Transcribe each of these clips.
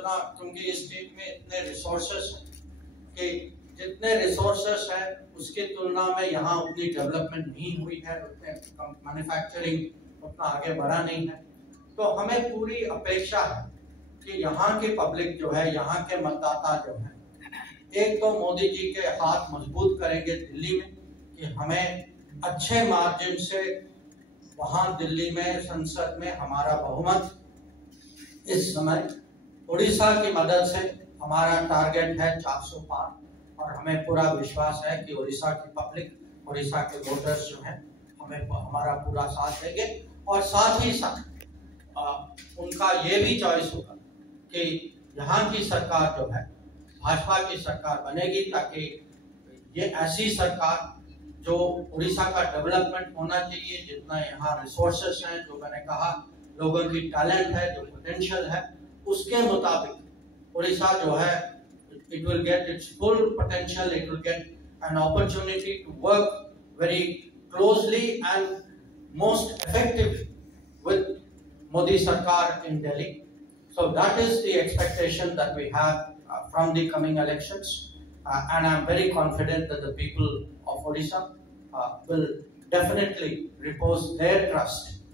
इतना, क्योंकि इस स्टेट में इतने रिसोर्सेस कि जितने रिसोर्सेस हैं उसकी तुलना में यहाँ उतनी डेवलपमेंट नहीं हुई है, उतने मैन्युफैक्चरिंग उतना आगे बढ़ा नहीं है। तो हमें पूरी अपेक्षा है कि यहाँ की पब्लिक जो है, यहाँ के मतदाता जो है, एक तो मोदी जी के हाथ मजबूत करेंगे दिल्ली में कि हमें अच्छे मार्जिन से वहाँ दिल्ली में संसद में हमारा बहुमत, इस समय उड़ीसा की मदद से हमारा टारगेट है 400 पार, और हमें पूरा विश्वास है कि उड़ीसा की पब्लिक, उड़ीसा के वोटर्स जो हैं हमें हमारा पूरा साथ देंगे। और साथ ही साथ उनका ये भी चॉइस होगा कि यहाँ की सरकार जो है भाजपा की सरकार बनेगी, ताकि ये ऐसी सरकार जो उड़ीसा का डेवलपमेंट होना चाहिए, जितना यहाँ रिसोर्सेस हैं, जो मैंने कहा लोगों की टैलेंट है, जो पोटेंशियल है, उसके मुताबिक उड़ीसा जो है it will get its full potential, it will get an opportunity to work very closely and most effectively with Modi Sarkar in Delhi. So that is the expectation that we have from the coming elections, and I am very confident that the people of Odisha will definitely repose their trust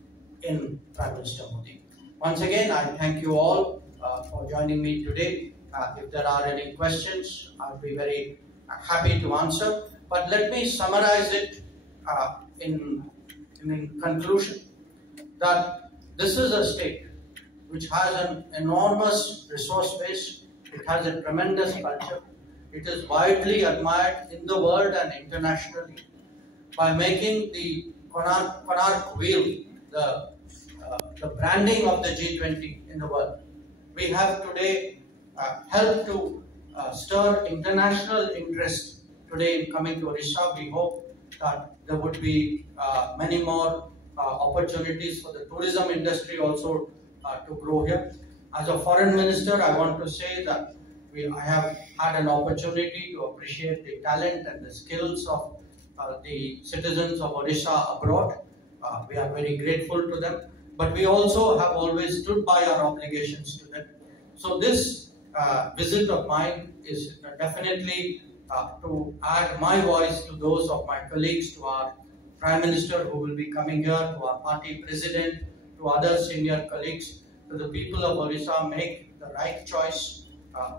in Prime Minister Modi. Once again, I thank you all for joining me today. If there are any questions, I'll be very happy to answer. But let me summarize it in conclusion, that this is a state which has an enormous resource base. It has a tremendous culture. It is widely admired in the world and internationally. By making the Konark Wheel the branding of the G20 in the world, we have today helped to stir international interest today in coming to Odisha. We hope that there would be many more opportunities for the tourism industry also to grow here. As a foreign minister, I want to say that I have had an opportunity to appreciate the talent and the skills of the citizens of Odisha abroad. We are very grateful to them, but we also have always stood by our obligations to them. So this visit of mine is definitely to add my voice to those of my colleagues, to our Prime Minister who will be coming here, to our party president, to other senior colleagues, to the people of Odisha. Make the right choice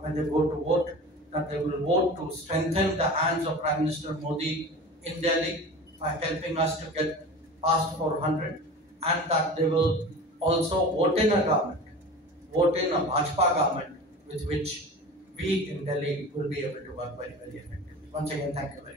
when they go to vote, that they will vote to strengthen the hands of Prime Minister Modi in Delhi by helping us to get past 400, and that they will also vote in a government, vote in a Bhajpa government with which we in Delhi will be able to work very, very effectively. Once again, thank you very much.